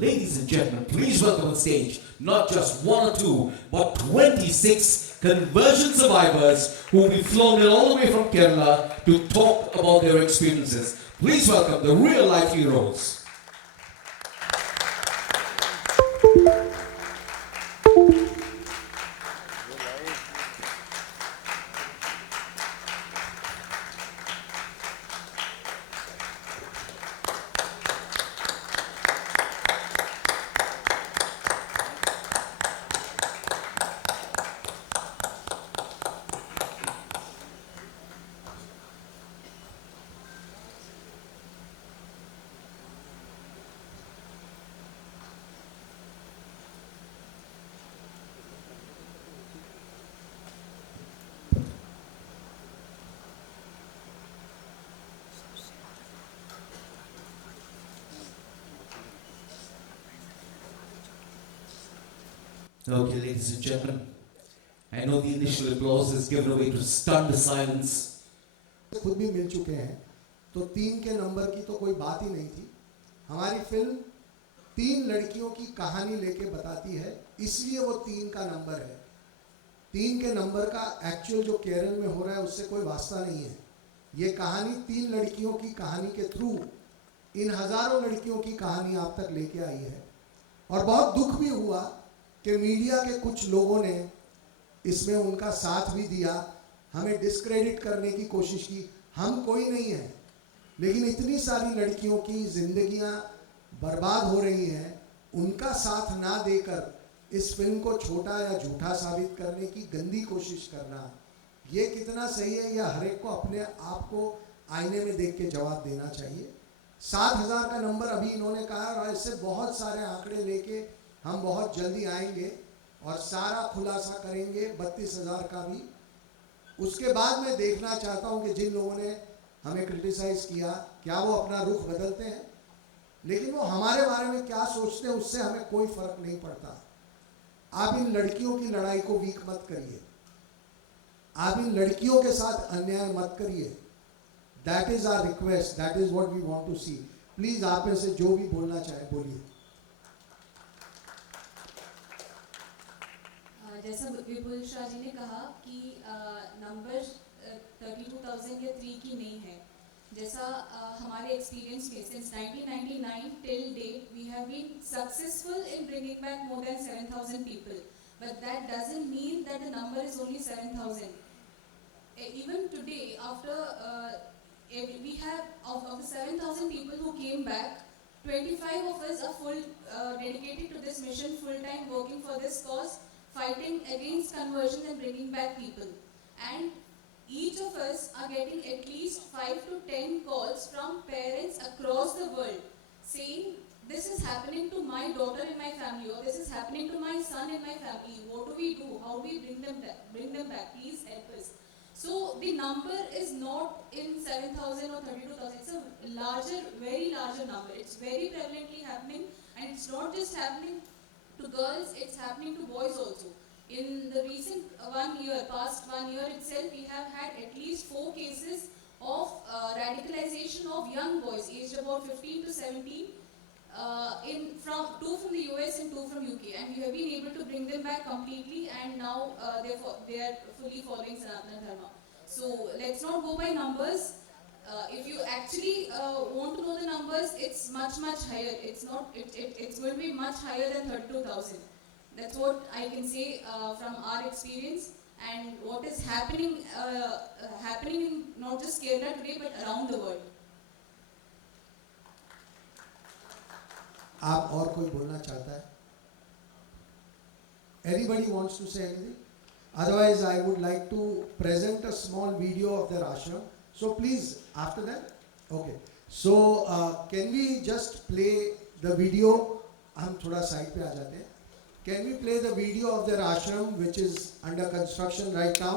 Ladies and gentlemen, please welcome on stage not just one or two, but 26 conversion survivors who will be flown in all the way from Kerala to talk about their experiences. Please welcome the real life heroes. Okay, ladies and gentlemen, I know the initial applause is given away to stun the silence. खुद भी मिल चुके हैं, तो 3 के number की तो कोई बात ही नहीं थी. हमारी फिल्म 3 लड़कियों की कहानी लेके बताती है, इसलिए वो 3 का नंबर है. 3 के नंबर का एक्चुअल जो केरल में हो रहा है उससे कोई वास्ता नहीं है. ये कहानी 3 लड़कियों की कहानी के थ्रू इन हजारों लड़कियों की कहानी आप तक लेके आई है. और बहुत दुख भी हुआ कि मीडिया के कुछ लोगों ने इसमें उनका साथ भी दिया, हमें डिस्क्रेडिट करने की कोशिश की. हम कोई नहीं है, लेकिन इतनी सारी लड़कियों की जिंदगियां बर्बाद हो रही हैं, उनका साथ ना देकर इस फिल्म को छोटा या झूठा साबित करने की गंदी कोशिश करना, ये कितना सही है, यह हर एक को अपने आप को आईने में देख के जवाब देना चाहिए. 7,000 का नंबर अभी इन्होंने कहा, और इससे बहुत सारे आंकड़े लेके हम बहुत जल्दी आएंगे और सारा खुलासा करेंगे 32,000 का भी. उसके बाद मैं देखना चाहता हूं कि जिन लोगों ने हमें क्रिटिसाइज किया, क्या वो अपना रुख बदलते हैं, लेकिन वो हमारे बारे में क्या सोचते हैं उससे हमें कोई फर्क नहीं पड़ता. आप इन लड़कियों की लड़ाई को वीक मत करिए, आप इन लड़कियों के साथ अन्याय मत करिए. That is our request, that is what we want to see. Please आप में से जो भी बोलना चाहे बोलिए. जैसा विपुल शाह जी ने कहा कि नंबर 32,000 या 3 की नहीं है. जैसा हमारे एक्सपीरियंस में since 1999 till date we have been successful in bringing back more than 7,000 people, but that doesn't mean that the number is only 7,000. Even today, after we have of the 7,000 people who came back, 25 of us are full dedicated to this mission, full time working for this cause, fighting against conversion and bringing back people. And each of us are getting at least 5 to 10 calls from parents across the world saying, this is happening to my daughter in my family, or this is happening to my son in my family. What do we do? How do we bring them back? Please help us. So the number is not in 7,000 or 32,000. It's a larger, very larger number. It's very prevalently happening, and it's not just happening to girls, it's happening to boys also. In the recent past 1 year itself, we have had at least 4 cases of radicalization of young boys aged about 15 to 17, 2 from the US and 2 from UK, and we have been able to bring them back completely, and now they are fully following Sanatana Dharma. So let's not go by numbers. If you actually want to know the numbers, it's much higher. It's going to be much higher than 32,000. That's what I can say from our experience, and what is happening in not just Kerala today but around the world. आप और कोई बोलना चाहता है? Anybody wants to say anything? Otherwise, I would like to present a small video of their ashram. So please, after that, okay. So can we just play the video? हम थोड़ा side पे आ जाते हैं. Can we play the video of their ashram, which is under construction right now?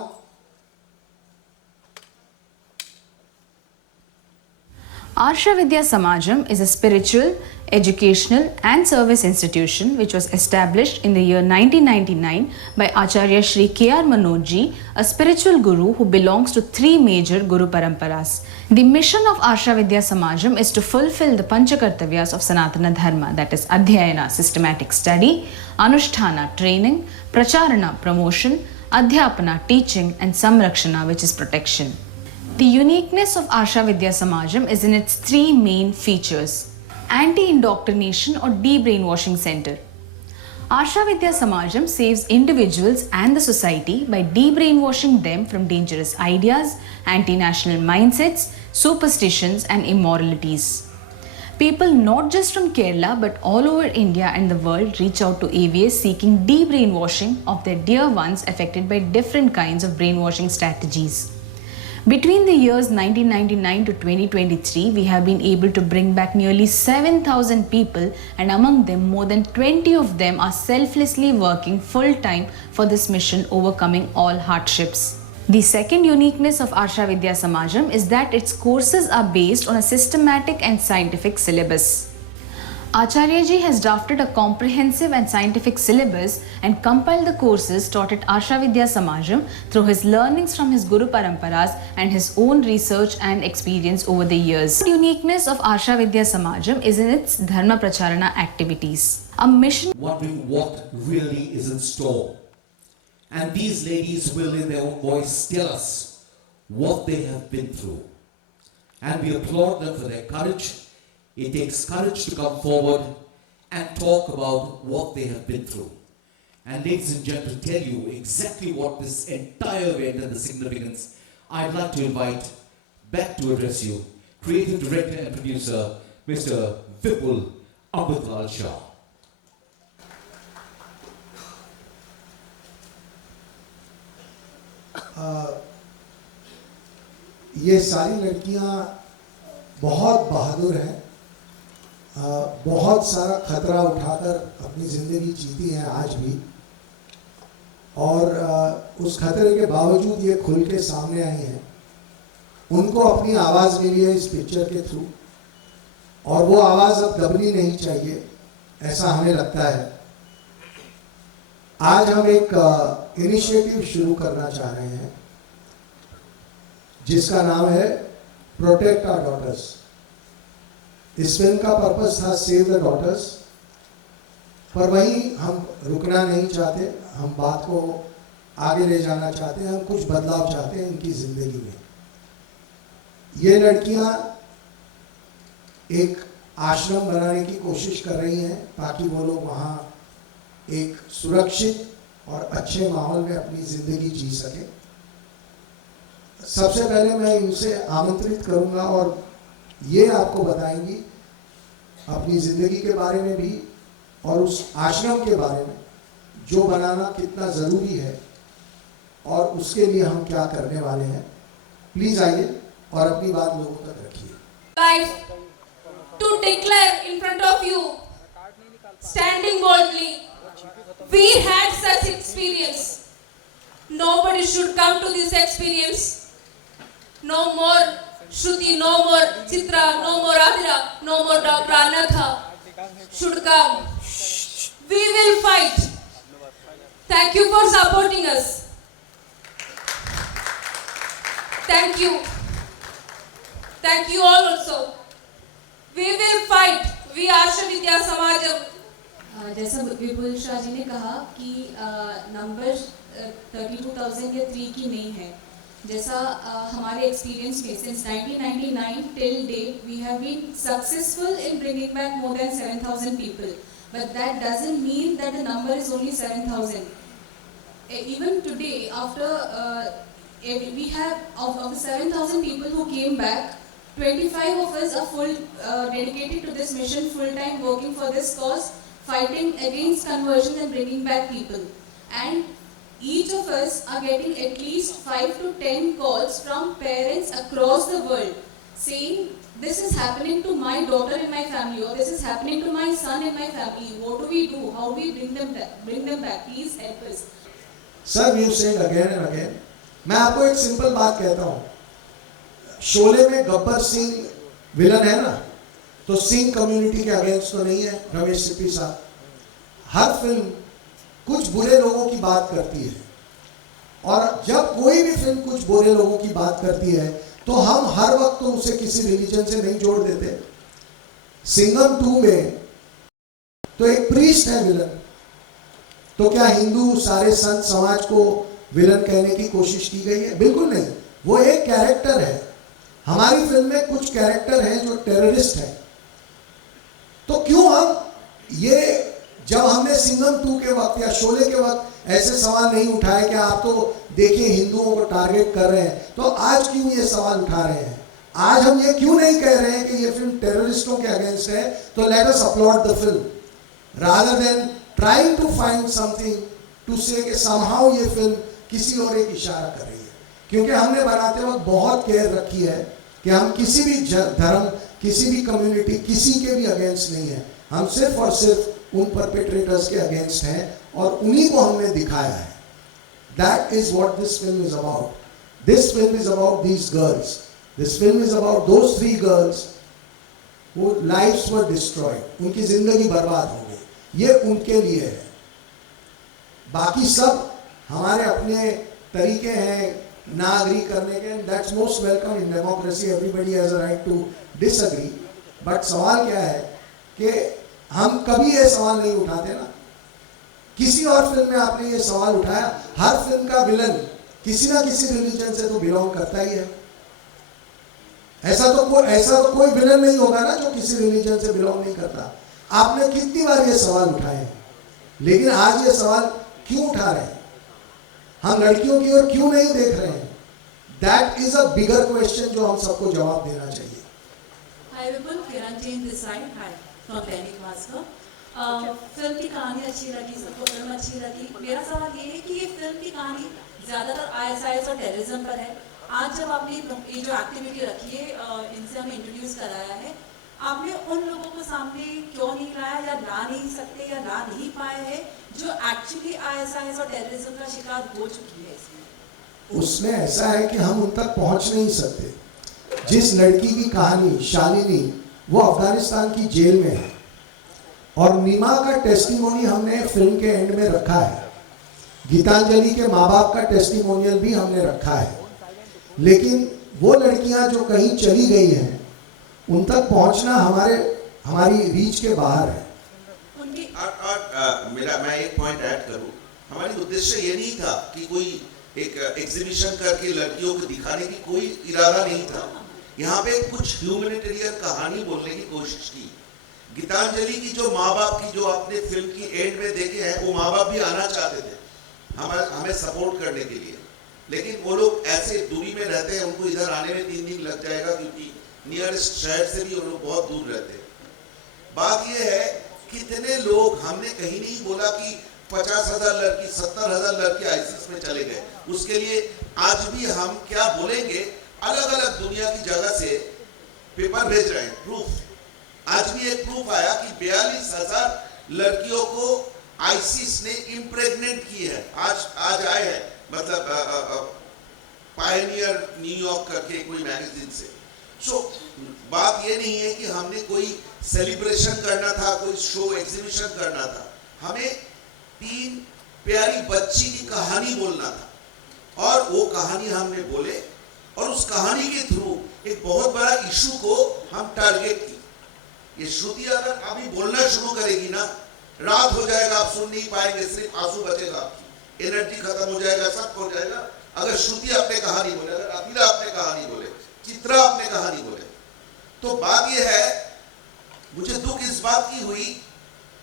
Arsha Vidya Samajam is a spiritual, educational and service institution which was established in the year 1999 by Acharya Shri K.R. Manoj ji, a spiritual guru who belongs to three major Guru Paramparas. The mission of Arsha Vidya Samajam is to fulfill the Panchakartavyas of Sanatana Dharma, that is Adhyayana, systematic study, Anusthana, training, Pracharana, promotion, Adhyapana, teaching and Samrakshana, which is protection. The uniqueness of Arsha Vidya Samajam is in its three main features: anti-indoctrination or de-brainwashing center. Arsha Vidya Samajam saves individuals and the society by de-brainwashing them from dangerous ideas, anti-national mindsets, superstitions and immoralities. People not just from Kerala but all over India and the world reach out to AVS seeking de-brainwashing of their dear ones affected by different kinds of brainwashing strategies. Between the years 1999 to 2023, we have been able to bring back nearly 7,000 people, and among them, more than 20 of them are selflessly working full-time for this mission, overcoming all hardships. The second uniqueness of Arsha Vidya Samajam is that its courses are based on a systematic and scientific syllabus. Acharya ji has drafted a comprehensive and scientific syllabus and compiled the courses taught at Arsha Vidya Samajam through his learnings from his Guru Paramparas and his own research and experience over the years. The uniqueness of Arsha Vidya Samajam is in its Dharma Pracharana activities. A mission wondering what really is in store. And these ladies will in their own voice tell us what they have been through. And we applaud them for their courage. It takes courage to come forward and talk about what they have been through. And ladies and gentlemen, to tell you exactly what this entire event and the significance, I'd like to invite back to address you, creative director and producer, Mr. Vipul Amritlal Shah. ये सारी लड़कियां बहुत बहादुर हैं, बहुत सारा खतरा उठाकर अपनी ज़िंदगी जीती हैं आज भी, और उस खतरे के बावजूद ये खुल के सामने आई हैं। उनको अपनी आवाज़ मिली है इस पिक्चर के थ्रू, और वो आवाज़ अब दबनी नहीं चाहिए, ऐसा हमें लगता है। आज हम एक इनिशिएटिव शुरू करना चाह रहे हैं जिसका नाम है प्रोटेक्ट आवर डॉटर्स। इस फिल्म का पर्पस था सेव द डॉटर्स, पर वहीं हम रुकना नहीं चाहते, हम बात को आगे ले जाना चाहते हैं, हम कुछ बदलाव चाहते हैं इनकी ज़िंदगी में। ये लड़कियां एक आश्रम बनाने की कोशिश कर रही हैं ताकि वो लोग वहाँ एक सुरक्षित और अच्छे माहौल में अपनी ज़िंदगी जी सकें। सबसे पहले मैं इनसे आमंत्रित करूंगा और ये आपको बताएंगी अपनी ज़िंदगी के बारे में भी और उस आश्रम के बारे में जो बनाना कितना ज़रूरी है और उसके लिए हम क्या करने वाले हैं। प्लीज़ आइए और अपनी बात लोगों तक रखिए। Life to declare in front of you, standing boldly, we had such experience. Nobody should come to this experience. No more Shruti, no more Chitra, no more Adira, no more Dr. Anatha should come. We will fight. Thank you for supporting us. Thank you. Thank you all also. We will fight. We Arsha Vidya Samajam. जैसा विपुल शाह जी ने कहा कि number 32,000 या 3 की नहीं है। जैसा हमारे एक्सपीरियंस में since 1999 till date we have been successful in bringing back more than 7,000 people, but that doesn't mean that the number is only 7,000. Even today, after we have of the 7,000 people who came back, 25 of us are full dedicated to this mission, full time working for this cause, fighting against conversion and bringing back people. And each of us are getting at least 5 to 10 calls from parents across the world saying, this is happening to my daughter in my family, or this is happening to my son in my family. What do we do? How do we bring them back? Please help us. Sir you said again and again. मैं आपको एक simple बात कहता हूँ, शोले में Gabbar Singh villain है ना, तो सिंह कम्युनिटी के अगेंस्ट तो नहीं है रमेश सिप्पी साहब। हर फिल्म कुछ बुरे लोगों की बात करती है, और जब कोई भी फिल्म कुछ बुरे लोगों की बात करती है तो हम हर वक्त तो उसे किसी रिलीजन से नहीं जोड़ देते। सिंघम 2 में तो एक प्रीस्ट है विलन, तो क्या हिंदू सारे संत समाज को विलन कहने की कोशिश की गई है? बिल्कुल नहीं, वो एक कैरेक्टर है। हमारी फिल्म में कुछ कैरेक्टर हैं जो टेररिस्ट हैं, तो क्यों हम ये, जब हमने सिंघम 2 के वक्त या शोले के वक्त ऐसे सवाल नहीं उठाए कि आप तो देखिए हिंदुओं को टारगेट कर रहे हैं, तो आज क्यों ये सवाल उठा रहे हैं? आज हम ये क्यों नहीं कह रहे हैं कि ये फिल्म टेररिस्टों के अगेंस्ट है, तो let us upload the film rather than trying to find something to say कि somehow ये फिल्म किसी और एक इशारा कर रही है। क्योंकि हमने बनाते वक्त बहुत केयर रखी है कि हम किसी भी धर्म, किसी भी कम्युनिटी, किसी के भी अगेंस्ट नहीं है। हम सिर्फ और सिर्फ उन परपेट्रेटर्स के अगेंस्ट हैं और उन्हीं को हमने दिखाया है। That is what this film is about. This film is about these girls. This film is about those 3 girls whose lives were destroyed. उनकी जिंदगी बर्बाद हो गई, ये उनके लिए है। बाकी सब हमारे अपने तरीके हैं ना अग्री करने के, that's most welcome in democracy, everybody has a right to disagree. But सवाल क्या है कि हम कभी ये सवाल नहीं उठाते ना। किसी और फिल्म में आपने ये सवाल उठाया, हर फिल्म का विलन किसी ना किसी रिलीजन से तो बिलोंग करता ही है। ऐसा तो कोई विलन नहीं होगा ना जो किसी रिलीजन से बिलोंग नहीं करता। आपने कितनी बार ये सवाल उठाए हैं, लेकिन आज ये सवाल क्यों उठा रहे हैं? हम लड़कियों की ओर क्यों नहीं देख रहे हैं? That is a bigger question जो हम सबको जवाब देना चाहिए। Hi everyone, Kiran Jain this side. Hi from Dainik Bhaskar. Film की कहानी अच्छी लगी, सबको फिल्म अच्छी लगी। मेरा सवाल ये है कि ये फिल्म की कहानी ज़्यादातर ISIS और टेररिज्म पर है। आज जब आपने ये जो एक्टिविटी रखी है, इनसे हमें इंट्रोड्यूस कराया है, आपने उन लोगों को सामने क्यों नहीं लाया, या ला नहीं सकते या ला नहीं पाए हैं जो एक्चुअली ISIS और टेररिज्म का शिकार हो चुकी है? उसमें ऐसा है कि हम उन तक पहुंच नहीं सकते। जिस लड़की की कहानी शालिनी, वो अफगानिस्तान की जेल में है, और नीमा का टेस्टिमोनी हमने फिल्म के एंड में रखा है। गीतांजलि के माँ बाप का टेस्टिमोनियल भी हमने रखा है। लेकिन वो लड़कियां जो कहीं चली गई हैं, उन तक पहुंचना हमारी रीच के बाहर है। मैं एक पॉइंट ऐड करूं, हमारी उद्देश्य ये नहीं था कि कोई एक एग्जीबिशन करके लड़कियों को दिखाने की कोई इरादा नहीं था। यहाँ पे कुछ ह्यूमैनिटेरियन कहानी बोलने की कोशिश की। गीतांजलि की जो माँ बाप की, जो आपने फिल्म की एंड में देखे हैं, वो माँ बाप भी आना चाहते थे हमें सपोर्ट करने के लिए, लेकिन वो लोग ऐसे दूरी में रहते हैं, उनको इधर आने में 3 दिन लग जाएगा, क्योंकि नियरेस्ट शहर से भी वो लोग बहुत दूर रहते हैं। बात ये है, कितने लोग, हमने कहीं नहीं बोला कि 50,000 लड़की, 70,000 लड़के आईसीस में चले गए। उसके लिए आज भी हम क्या बोलेंगे, अलग अलग दुनिया की जगह से पेपर भेज रहे हैं, प्रूफ। आज भी एक प्रूफ आया कि 42,000 लड़कियों को आईसीस ने इम्प्रेग्नेंट की है। आज आए हैं, मतलब पायनियर न्यूयॉर्क करके कोई मैगजीन से। सो बात ये नहीं है कि हमने कोई सेलिब्रेशन करना था, कोई शो एग्जीबिशन करना था। हमें 3 प्यारी बच्ची की कहानी बोलना था, और वो कहानी हमने बोले, और उस कहानी के थ्रू एक बहुत बड़ा इशू को हम टारगेट की। ये श्रुति अगर अभी बोलना शुरू करेगी ना, रात हो जाएगा, आप सुन नहीं पाएंगे, सिर्फ आंसू बचेगा, आपकी एनर्जी खत्म हो जाएगा, सब हो जाएगा। अगर श्रुति अपने कहानी बोले, अगर अभिला अपने कहानी बोले, चित्रा अपने कहानी बोले, तो बात यह है, मुझे दुख इस बात की हुई,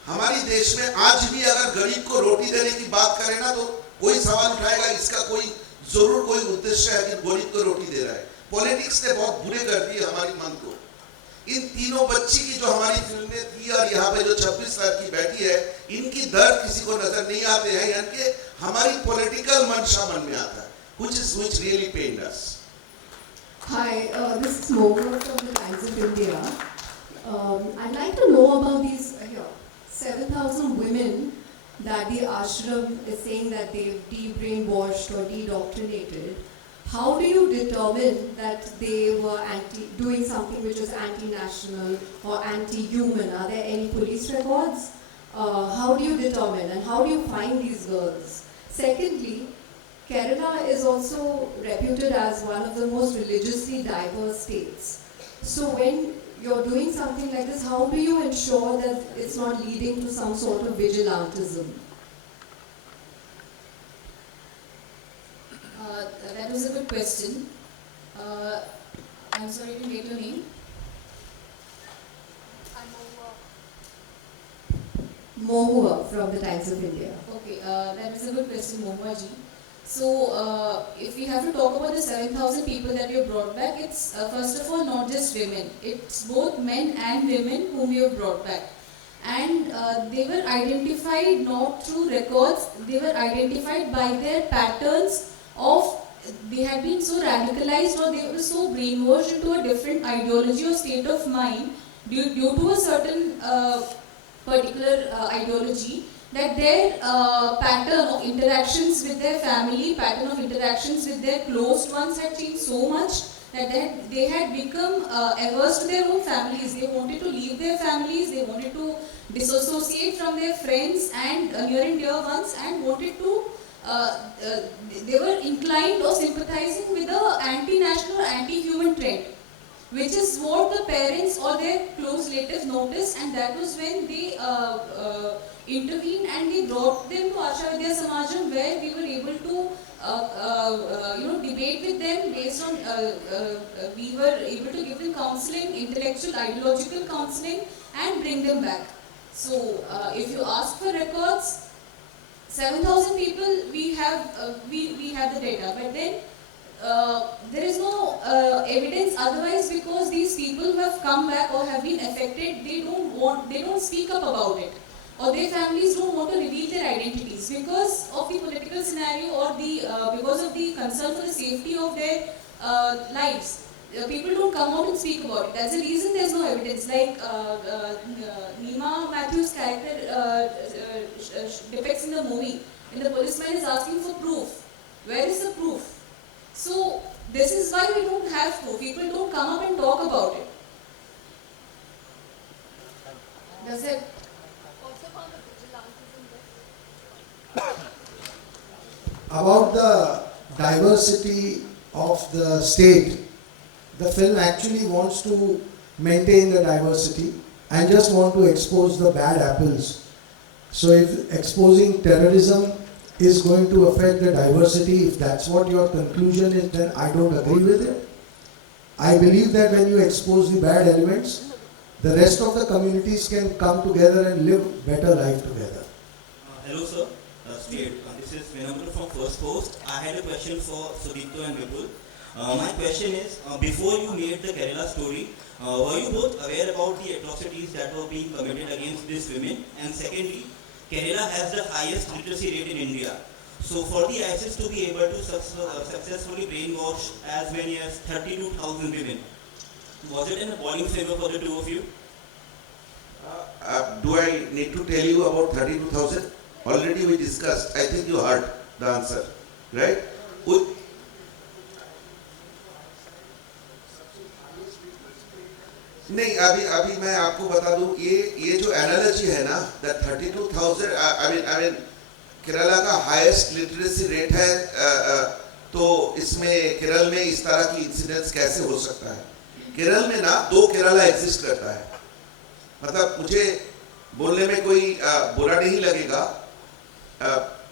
हमारी देश में आज भी अगर गरीब को रोटी देने की बात करें ना, तो कोई सवाल उठाएगा, इसका कोई जरूर कोई उद्देश्य है कि गरीब को रोटी दे रहा है। पॉलिटिक्स ने बहुत बुरे कर दिए हमारी मन को। इन तीनों बच्ची की जो हमारी फिल्म में थी, और यहाँ पे जो 26 लड़की बैठी है, इनकी दर्द किसी को नजर नहीं आते हैं, यानी कि हमारी पॉलिटिकल मंशा मन में आता है, which really pained us. Hi, this is Mohan from the Times of India. I'd like to know about these 7,000 women that the ashram is saying that they've de-brainwashed or de-doctrinated. how do you determine that they were doing something which was anti-national or anti-human? Are there any police records? How do you determine and how do you find these girls? Secondly, Kerala is also reputed as one of the most religiously diverse states. So when you're doing something like this, how do you ensure that it's not leading to some sort of vigilantism? That was a good question. I'm sorry to get your name. Mohua from the Times of India. Okay, that was a good question, Mohua ji. So, if we have to talk about the 7,000 people that we have brought back, it's first of all not just women. It's both men and women whom we have brought back. And they were identified not through records, they were identified by their patterns of, they had been so radicalized or they were so brainwashed into a different ideology or state of mind due to a certain particular ideology, that their pattern of interactions with their family, pattern of interactions with their closed ones had changed so much that they had become averse to their own families. They wanted to leave their families, they wanted to disassociate from their friends and near and dear ones, and wanted to, they were inclined or sympathizing with the anti-national or anti-human trend, which is what the parents or their close relatives noticed, and that was when they intervened and they brought them to Asha Vidya Samajam, where we were able to debate with them based on, we were able to give them counseling, intellectual, ideological counseling, and bring them back. So, if you ask for records, 7,000 people, we have the data, but then there is no evidence otherwise, because these people who have come back or have been affected, they don't speak up about it, or their families don't want to reveal their identities because of the political scenario or because of the concern for the safety of their lives. People don't come out and speak about it. That's the reason there's no evidence. Like Nima Matthews' character depicts in the movie, and the policeman is asking for proof. Where is the proof? So this is why we don't have proof. People don't come up and talk about it. Does it? About the diversity of the state, the film actually wants to maintain the diversity and just want to expose the bad apples. So if exposing terrorism is going to affect the diversity, if that's what your conclusion is, then I don't agree with it. I believe that when you expose the bad elements, the rest of the communities can come together and live better life together. Hello sir, this is Vinamra from First Post. I had a question for Sudipto and Vipul. My question is, before you made the Kerala story, were you both aware about the atrocities that were being committed against these women? And secondly, Kerala has the highest literacy rate in India. So for the ISIS to be able to successfully brainwash as many as 32,000 women, was it in a boiling favor for the two of you? Do I need to tell you about 32,000? Already we discussed. I think you heard the answer, right? नहीं अभी मैं आपको बता दूं ये जो analogy है ना दैट 32,000 आई मीन केरला का हाईएस्ट लिटरेसी रेट है तो इसमें केरल में इस तरह की इंसिडेंट्स कैसे हो सकता है केरल में ना दो केरला एग्जिस्ट करता है मतलब मुझे बोलने में कोई बुरा नहीं लगेगा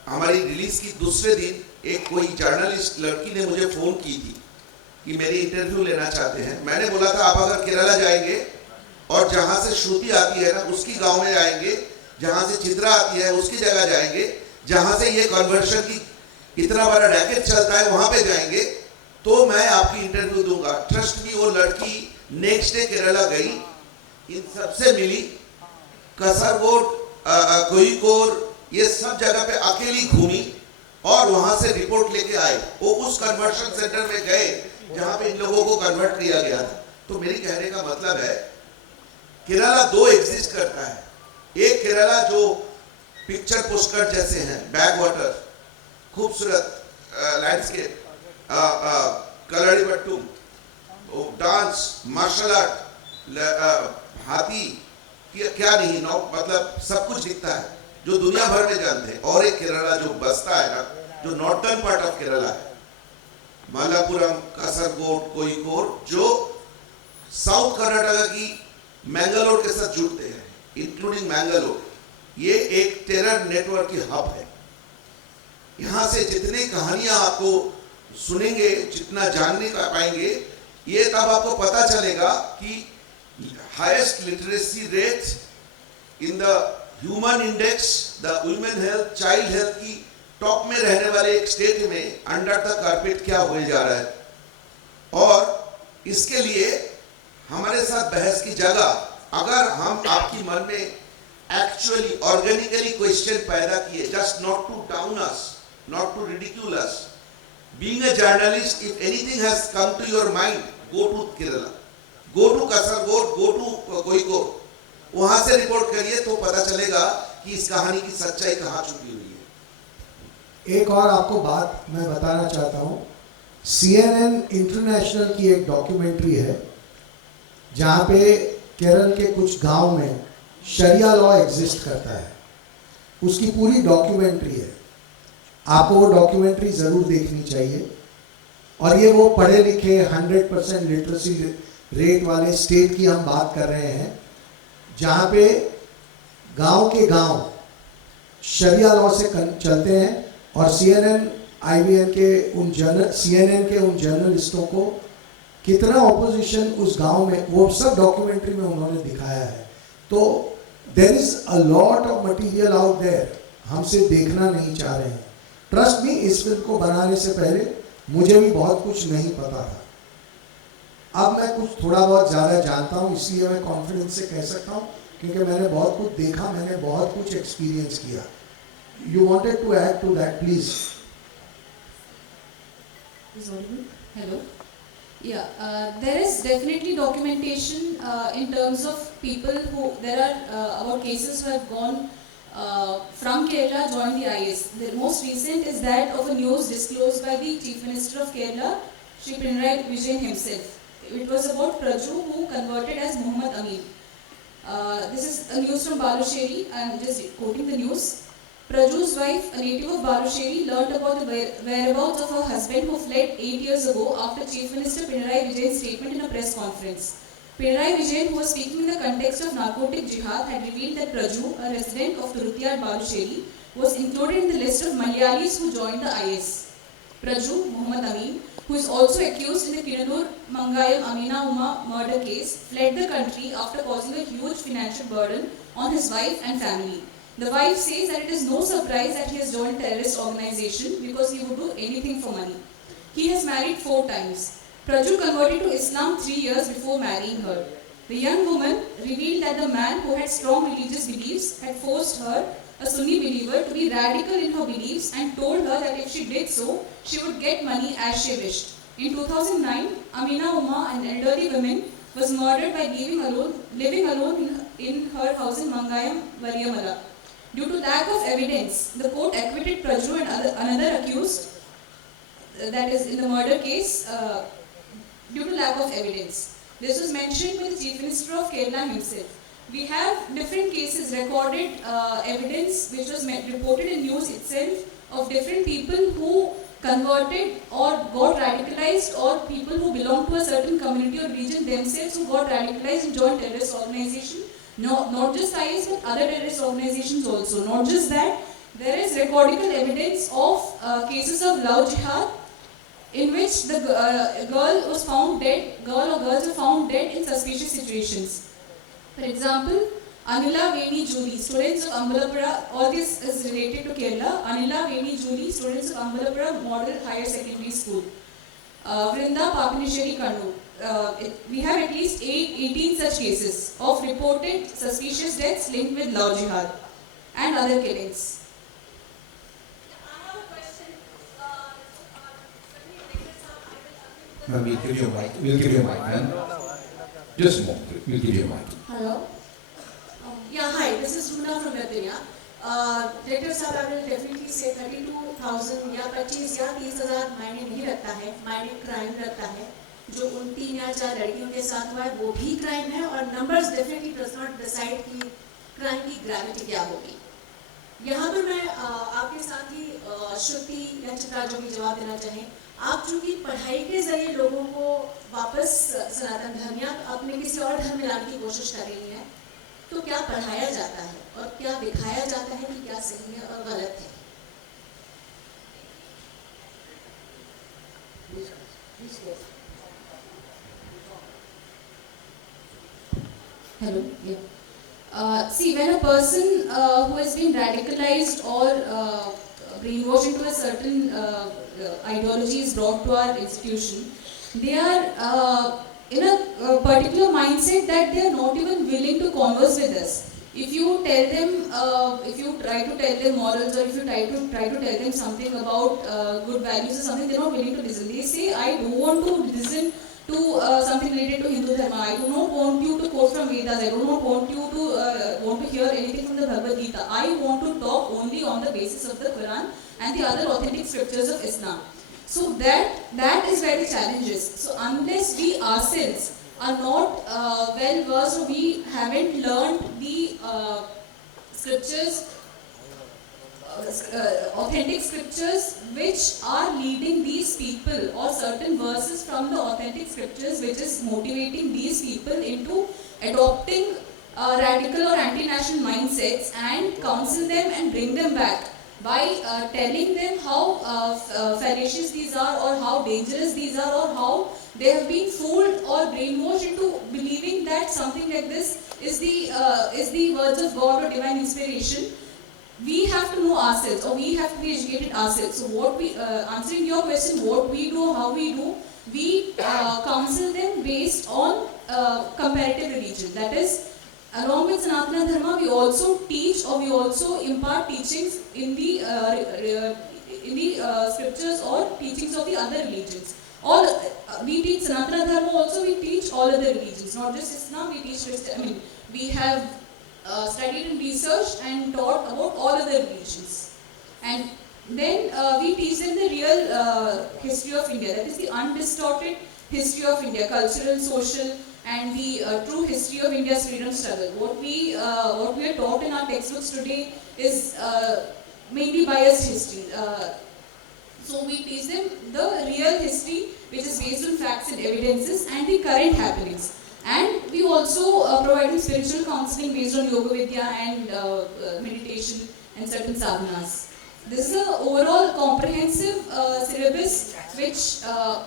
हमारी रिलीज की दूसरे दिन एक कोई जर्नलिस्ट लड़की ने मुझे फोन की थी कि मेरी इंटरव्यू लेना चाहते हैं मैंने बोला था आप अगर केरला जाएंगे और जहां से श्रुति आती है ना उसकी गांव में जाएंगे जहां से चित्रा आती है उसकी जगह जाएंगे जहां से ये कन्वर्शन की इतना बड़ा रैकेट चलता है वहां पे जाएंगे तो मैं आपकी इंटरव्यू दूंगा ट्रस्ट मी वो लड़की नेक्स्ट डे केरला गई इन सबसे मिली कसरगोड कोयिकोड ये सब जगह पे अकेली घूमी और वहां से रिपोर्ट लेके आए वो उस कन्वर्शन सेंटर में गए जहां पे इन लोगों को कन्वर्ट किया गया था तो मेरी कहने का मतलब है केरला दो एग्जिस्ट करता है एक केरला जो पिक्चर पोस्टकार्ड जैसे हैं बैक वाटर खूबसूरत लैंडस्केप कलड़ीपट्टू, डांस, मार्शल आर्ट, हाथी, क्या नहीं, मतलब सब कुछ दिखता है जो दुनिया भर में जानते हैं। और एक केरला जो बसता है ना, जो नॉर्थर्न पार्ट ऑफ केरला है, मलप्पुरम, कासरगोड, कोयिकोड, जो साउथ कर्नाटका की मैंगलोर के साथ जुड़ते हैं, इंक्लूडिंग मैंगलोर। ये एक टेरर नेटवर्क की हब है। यहाँ से जितनी कहानियां आपको सुनेंगे, जितना जानने का पाएंगे, ये तब आपको पता चलेगा कि highest literacy rate in the human index, the women health, child health की टॉप में रहने वाले एक स्टेट में अंडर द कारपेट क्या होने जा रहा है। और इसके लिए हमारे साथ बहस की जगह, अगर हम आपकी मन में एक्चुअली ऑर्गेनिकली क्वेश्चन पैदा किए, just not to down us, not to ridicule us. Being a journalist, if anything has come to your mind, go to Kerala, go to Kasaragod, go to Kozhikode, वहां से report करिए तो पता चलेगा कि इस कहानी की सच्चाई कहाँ छुपी हुई है। एक और आपको बात मैं बताना चाहता हूँ, CNN इंटरनेशनल की एक डॉक्यूमेंट्री है जहाँ पे केरल के कुछ गांव में शरिया लॉ एग्जिस्ट करता है, उसकी पूरी डॉक्यूमेंट्री है। आपको वो डॉक्यूमेंट्री ज़रूर देखनी चाहिए। और ये वो पढ़े लिखे 100% लिटरेसी रेट वाले स्टेट की हम बात कर रहे हैं, जहाँ पे गांव के गांव शरिया लॉ से चलते हैं। और CNN के उन जर्नलिस्टों को कितना ऑपोजिशन उस गांव में, वो सब डॉक्यूमेंट्री में उन्होंने दिखाया है। तो there is a lot of material out there, हमसे देखना नहीं चाह रहे हैं। ट्रस्ट मी, इस फिल्म को बनाने से पहले मुझे भी बहुत कुछ नहीं पता था। अब मैं कुछ थोड़ा बहुत ज़्यादा जानता हूँ, इसलिए मैं कॉन्फिडेंस से कह सकता हूँ, क्योंकि मैंने बहुत कुछ देखा, मैंने बहुत कुछ एक्सपीरियंस किया। You wanted to add to that, please. Hello. Yeah, there is definitely documentation in terms of people who, there are about cases who have gone from Kerala, joined the IS. The most recent is that of a news disclosed by the Chief Minister of Kerala, Shri Pinarayi Vijayan himself. It was about Praju, who converted as Muhammad Amin. This is a news from Balusheri. I am just quoting the news. Praju's wife, a native of Balusheri, learnt about the whereabouts of her husband who fled 8 years ago after Chief Minister Pinarayi Vijayan's statement in a press conference. Pinarayi Vijayan, who was speaking in the context of narcotic jihad, had revealed that Praju, a resident of Turutiya at Balusheri, was included in the list of Malayalis who joined the IS. Praju, Muhammad Amin, who is also accused in the Kinanur Mangayam Amina Uma murder case, fled the country after causing a huge financial burden on his wife and family. The wife says that it is no surprise that he has joined a terrorist organization because he would do anything for money. He has married 4 times. Praju converted to Islam 3 years before marrying her. The young woman revealed that the man who had strong religious beliefs had forced her, a Sunni believer, to be radical in her beliefs and told her that if she did so, she would get money as she wished. In 2009, Amina Uma, an elderly woman, was murdered by living alone in her house in Mangayam, Variyamala. Due to lack of evidence, the court acquitted Praju and another accused, that is in the murder case, due to lack of evidence. This was mentioned by the Chief Minister of Kerala himself. We have different cases, recorded evidence which was reported in news itself of different people who converted or got radicalized, or people who belong to a certain community or region themselves who got radicalized and joined terrorist organization. No, not just IS but other terrorist organizations also. Not just that, there is recordable evidence of cases of love jihad in which the girl was found dead, girl or girls were found dead in suspicious situations. For example, Anila Veni Julie, students of Ambalapura, all this is related to Kerala. Anila Veni Julie, students of Ambalapura Model Higher Secondary School. Vrinda Papinisheri Kanur. We have at least 18 such cases of reported suspicious deaths linked with love jihad and other killings. I have a question. Ma'am, we'll give you a mic. We'll give you a mic, ma'am. Just a moment. We'll give you a mic. Hello. Yeah, hi. This is Runa from Virginia. Director साहब, I will definitely से 32,000 या 25 या 30,000 मायने नहीं रखता है, मायने crime रखता है। जो उन 3 या 4 लड़कियों के साथ हुआ है वो भी क्राइम है, और numbers definitely does not decide कि क्राइम की ग्रेविटी क्या होगी। यहाँ पर मैं आपके साथ ही श्रुति या चित्रा जो भी जवाब देना चाहें, आप चूँकि पढ़ाई के जरिए लोगों को वापस सनातन धर्म या अपने किसी और धर्म में लाने की कोशिश कर रही हैं, तो क्या पढ़ाया जाता है और क्या दिखाया जाता है कि क्या सही है और गलत है? Hello. Yeah. See, when a person who has been radicalized or brainwashed into a certain ideology is brought to our institution, they are in a particular mindset that they are not even willing to converse with us. If you tell them, if you try to tell them morals, or if you try to tell them something about good values or something, they are not willing to listen. They say, I don't want to listen to something related to Hindu Dharma. I do not want you to quote from Vedas. I do not want you to want to hear anything from the Bhagavad Gita. I want to talk only on the basis of the Quran and the other authentic scriptures of Islam. So that is where the challenge is. So unless we ourselves are not well versed, or we haven't learned the scriptures, authentic scriptures which are leading these people, or certain verses from the authentic scriptures which is motivating these people into adopting radical or anti-national mindsets, and counsel them and bring them back by telling them how fallacious these are, or how dangerous these are, or how they have been fooled or brainwashed into believing that something like this is the words of God or divine inspiration. We have to know ourselves, or we have to be educated ourselves. So what we, answering your question, what we do, how we do, we counsel them based on comparative religion. That is, along with Sanatana Dharma, we also teach, or we also impart teachings in the scriptures or teachings of the other religions. We teach Sanatana Dharma also, we teach all other religions, not just Islam, we teach Christian. I mean, we have studied and researched and taught about all other religions. And then we teach them the real history of India, that is the undistorted history of India, cultural, social, and the true history of India's freedom struggle. What we are taught in our textbooks today is mainly biased history. So we teach them the real history, which is based on facts and evidences, and the current happenings. And we also provide them spiritual counseling based on Yoga Vidya and meditation and certain sadhanas. This is an overall comprehensive syllabus which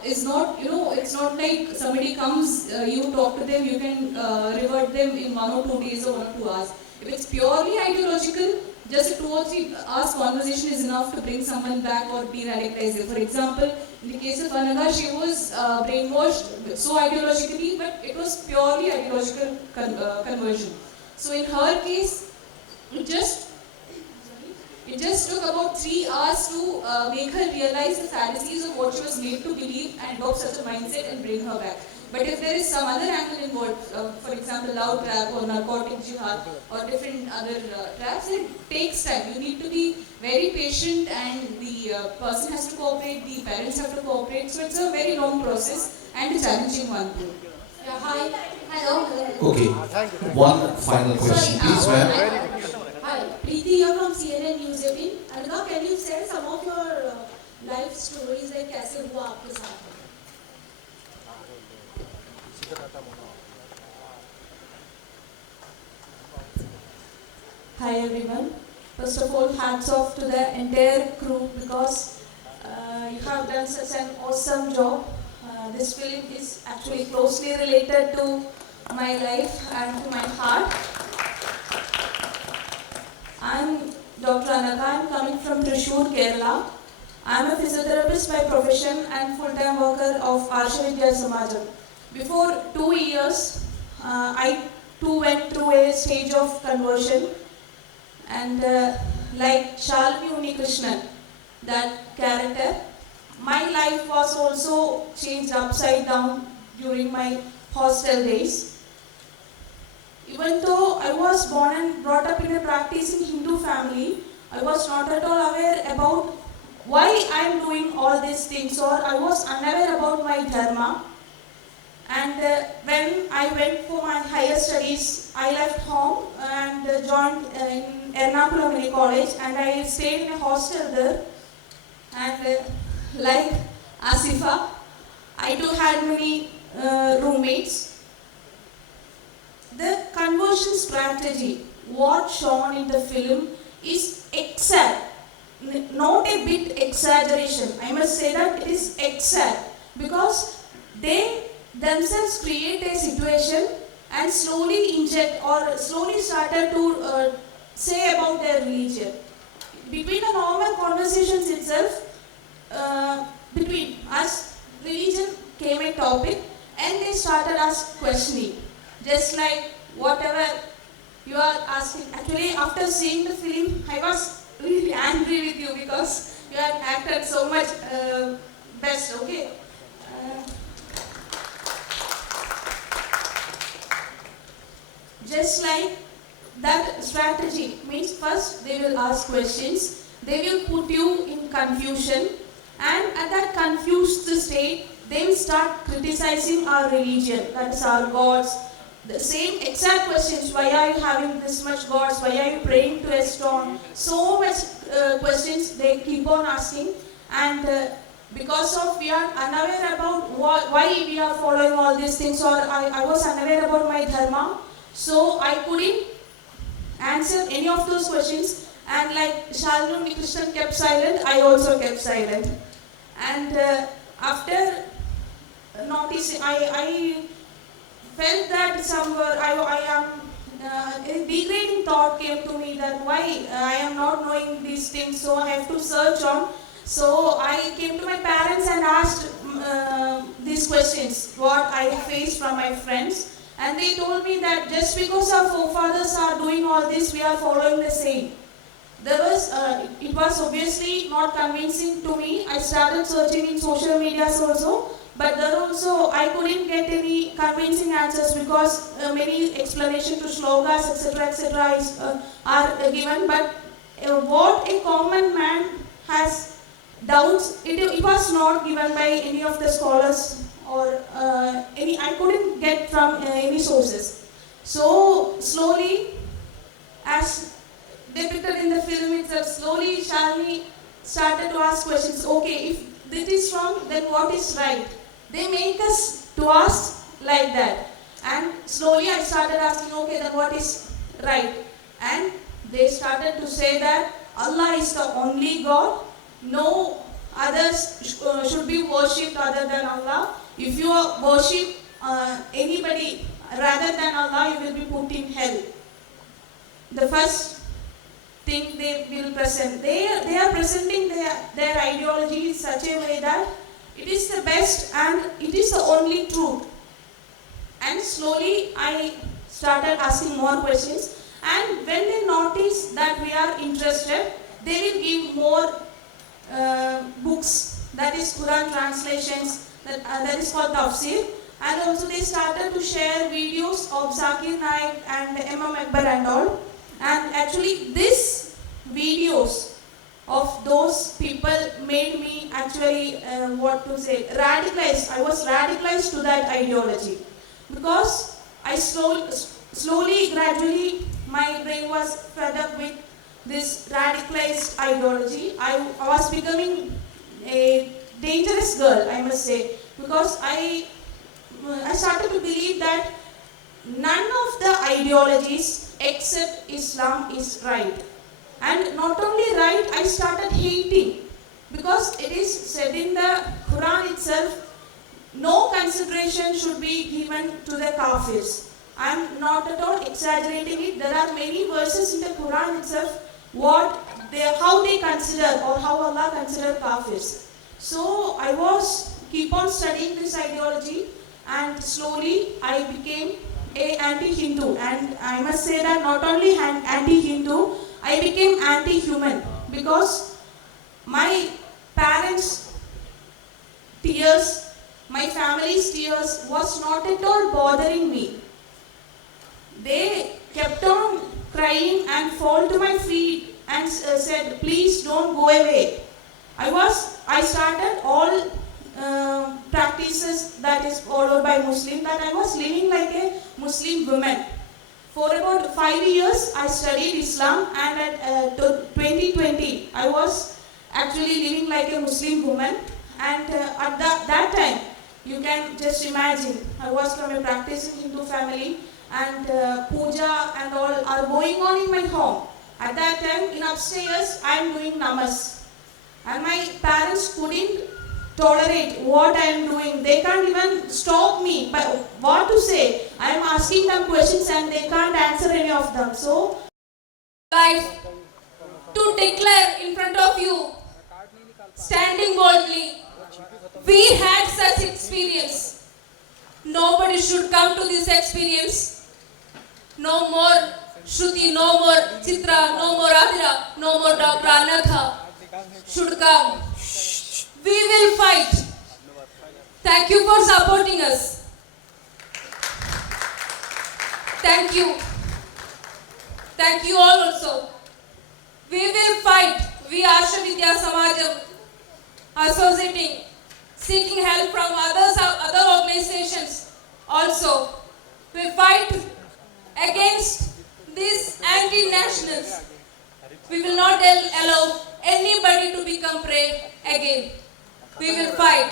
is not, it's not like somebody comes, you talk to them, you can revert them in 1 or 2 days or 1 or 2 hours. If it's purely ideological, just a 2 or 3 hours conversation is enough to bring someone back or de-radicalize. For example, in the case of Anaga, she was brainwashed so ideologically, but it was purely ideological conversion. So in her case, it just took about 3 hours to make her realize the fallacies of what she was made to believe and adopt such a mindset and bring her back. But if there is some other angle involved, for example, loud trap or narcotic jihad or different other traps, it takes time. You need to be very patient, and the person has to cooperate, the parents have to cooperate. So it's a very long process and a challenging one too. Yeah, hi. Hello. Okay. One final question, please, ma'am. Hi, Preeti here from CNN News 18. Anaga, can you share some of your life stories, like कैसे हुआ आपके साथ? Hi everyone. First of all, hats off to the entire crew, because you have done such an awesome job. This film is actually closely related to my life and to my heart. I'm Dr. Anaka. I'm coming from Thrissur, Kerala. I'm a physiotherapist by profession and full-time worker of Arsha Vidya Samajam. Before 2 years, I too went through a stage of conversion, and like Shalvi Unikrishnan, that character, my life was also changed upside down during my hostel days. even though I was born and brought up in a practicing Hindu family, I was not at all aware about why I am doing all these things, or I was unaware about my dharma. And when I went for my higher studies, I left home and joined in Ernakulam Mini College, and I stayed in a hostel there. And like Asifa, I too had many roommates. The conversion strategy, what shown in the film, is exact, not a bit exaggeration. I must say that it is exact, because they themselves create a situation and slowly inject or slowly started to say about their religion. Between the normal conversations itself, between us, religion came a topic, and they started us questioning. Just like whatever you are asking. Actually, after seeing the film, I was really angry with you because you have acted so much best, okay? Just like that strategy means, first they will ask questions, they will put you in confusion, and at that confused state, they will start criticizing our religion, that is our gods. The same exact questions, why are you having this much gods, why are you praying to a stone, so much questions they keep on asking. And because of we are unaware about why we are following all these things, or I was unaware about my dharma, so I couldn't answer any of those questions. And like Shalini Krishnan kept silent, I also kept silent. And after noticing, I felt that somewhere a degrading thought came to me that why I am not knowing these things, so I have to search on. So I came to my parents and asked these questions, what I faced from my friends. And they told me that just because our forefathers are doing all this, we are following the same. It was obviously not convincing to me. I started searching in social medias also, but there also I couldn't get any convincing answers because many explanations to shlokas, etc., are given. But what a common man has doubts, it was not given by any of the scholars, or I couldn't get from any sources. So slowly, as depicted in the film itself, slowly Shalini started to ask questions. Okay, if this is wrong, then what is right? They make us to ask like that. And slowly I started asking, okay, then what is right? And they started to say that Allah is the only God. No others should be worshipped other than Allah. If you worship anybody rather than Allah, you will be put in hell. The first thing they will present, they are presenting their ideology in such a way that it is the best and it is the only truth. And slowly I started asking more questions, and when they notice that we are interested, they will give more books, that is Quran translations, that is called tafsir. And also they started to share videos of Zakir Naik and Imam Akbar and all. And actually these videos of those people made me actually, radicalized. I was radicalized to that ideology. Because I slowly, gradually, my brain was fed up with this radicalized ideology. I was becoming a dangerous girl, I must say. Because I started to believe that none of the ideologies except Islam is right. And not only right, I started hating. Because it is said in the Quran itself, no consideration should be given to the kafirs. I am not at all exaggerating it. There are many verses in the Quran itself how they consider, or how Allah consider kafirs. So I keep on studying this ideology, and slowly I became a anti-Hindu. And I must say that not only anti-Hindu, I became anti-human, because my parents' tears, my family's tears was not at all bothering me. they kept on crying and fall to my feet and said, please don't go away. I started all practices that is followed by Muslim, that I was living like a Muslim woman. For about 5 years, I studied Islam, and at 2020, I was actually living like a Muslim woman. And at that time, you can just imagine, I was from a practicing Hindu family, and puja and all are going on in my home. At that time, in upstairs, I am doing namas. And my parents couldn't tolerate what I am doing. They can't even stop me by what to say. I am asking them questions and they can't answer any of them. So, life to declare in front of you, standing boldly. We had such experience. Nobody should come to this experience. No more Shruti, no more Chitra, no more Adira, no more Dr. Anatha should come. We will fight. Thank you for supporting us. Thank you. Thank you all also. We will fight. We Arsha Vidya Samajam associating, seeking help from other organizations also. We fight against these anti-nationals. We will not allow anybody to become prey again. We will fight.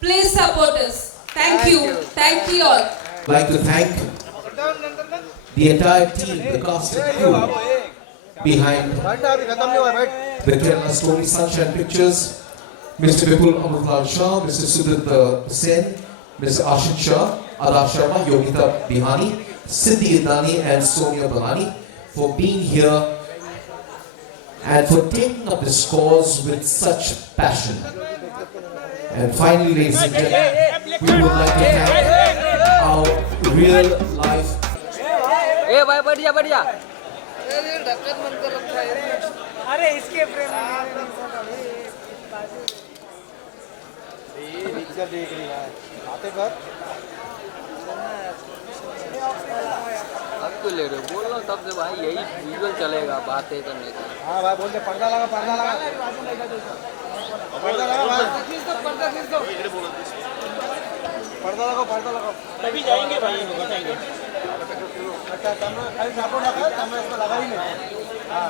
Please support us. Thank you. Thank you all. I'd like to thank the entire team, the cast and crew behind the Kerala Story Sunshine Pictures, Mr. Vipul Amrutlal Shah, Mr. Sudhir Sen, Mr. Ashin Shah, Adar Sharma, Yogita Bihani, Sindhi Idnani and Sonia Balani for being here and for taking up this cause with such passion. And finally, ladies and gentlemen, we would like to thank our real life. अब क्यों ले रहे हो? बोल रहा हूँ तब से भाई, यही विजुअल चलेगा बातें करने का। हाँ भाई बोलते पर्दा लगा पर्दा लगा पर्दा लगा पर्दा खींच दो पर्दा लगाओ पर्दा लगाओ तभी जाएंगे भाई बताएंगे। अच्छा तुम खाली सापोर्ट लगा तुम इसको लगा ही नहीं। हाँ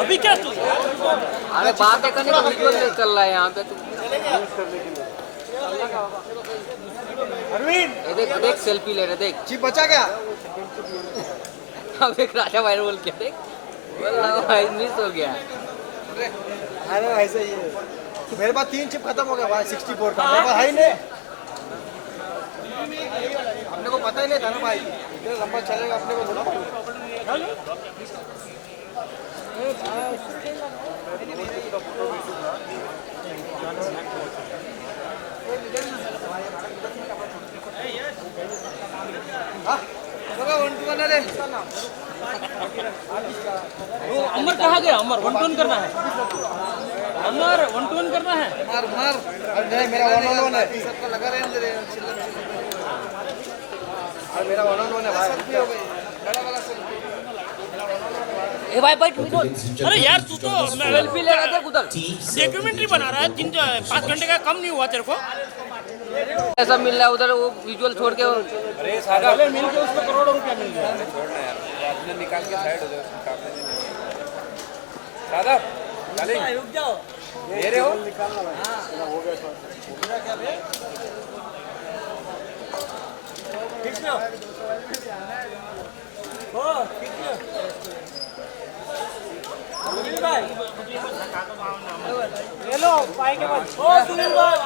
अभी क्या तू? अरे बातें करने का विजुअल चल रहा है यहाँ पे। तुम अरविंद देख देख सेल्फी ले रहे, देख चिप बचा क्या? अब एक राजा भाई बोल के देख, भाई मिस हो गया। अरे ऐसे ही है, मेरे पास 3 चिप खत्म हो गया भाई 64 का, मेरे पास है ही नहीं। अपने को पता ही नहीं था ना भाई इतना लंबा चलेगा अपने को बोला। अमर कहाँ गया? अमर 1 टोन करना है। अमर 1 टोन करना है। मार मार नहीं मेरा 1-on-1 है। सबको लगा रहे हैं और मेरा 1-on-1 है भाई। बड़ा वाला ए भाई भाई अरे यार तू तो सेल्फी ले रहा था उधर, डॉक्यूमेंट्री बना रहा है 5 घंटे का कम नहीं हुआ तेरे को। ऐसा मिल रहा है उधर, वो विजुअल छोड़ के। अरे सादा मिल के उसको करोड़ों रुपया मिल गया। छोड़ना यार आपने निकाल के साइड हो जाओ काटने नहीं। सादा चले रुक जाओ ले रहे हो निकालना भाई। हां हो गया सर पूरा क्या बे ठीक है ओ ठीक है सुनील भाई ले लो भाई के बाद ओ सुनील भाई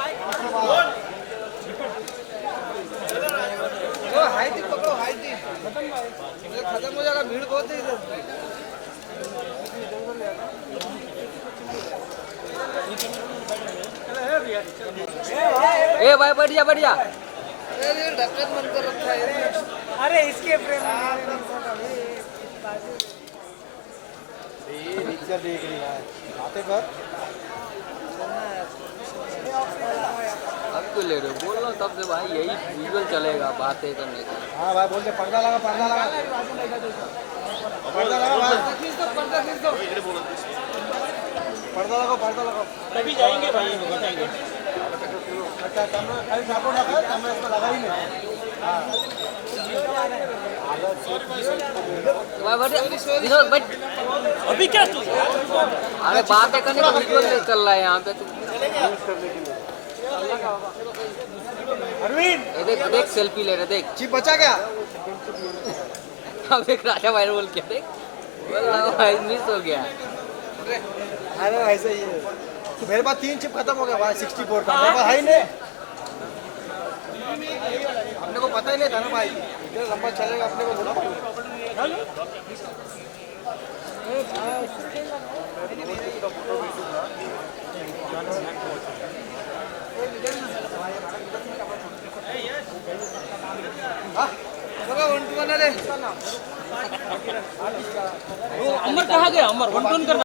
ओ हाई थी पकड़ो हाई थी खत्म भाई खत्म हो जाएगा भीड़ बहुत है इधर। ए भाई बढ़िया बढ़िया। अरे ढक्कन बंद कर रखा है। अरे इसके फ्रेम ये पिक्चर देख रही है आते पर क्यों ले रहे हो? बोल रहा हूँ तब से भाई यही विजुअल चलेगा बातें करने का। हाँ भाई बोलते पर्दा लगा पर्दा लगा पर्दा लगा भाई पर्दा लगाओ पर्दा लगाओ तभी जाएंगे भाई बताएंगे। अच्छा कैमरा खाली सपोर्ट लगा कैमरा इसमें लगा ही नहीं हाँ बट अभी क्या तू अरे बातें करने का विजुअल चल रहा है यहाँ पे तो। अरविंद ये देख देख सेल्फी ले रहे देख। चिप बचा क्या अब एक राजा भाई बोल के देख भाई मिस हो गया। अरे ऐसे ही है मेरे पास 3 चिप खत्म हो गया भाई 64 का मेरे पास है ही नहीं अपने को पता ही नहीं था ना भाई इतना लंबा चलेगा अपने को थोड़ा अमर कहाँ गया? अमर 1 टोन करना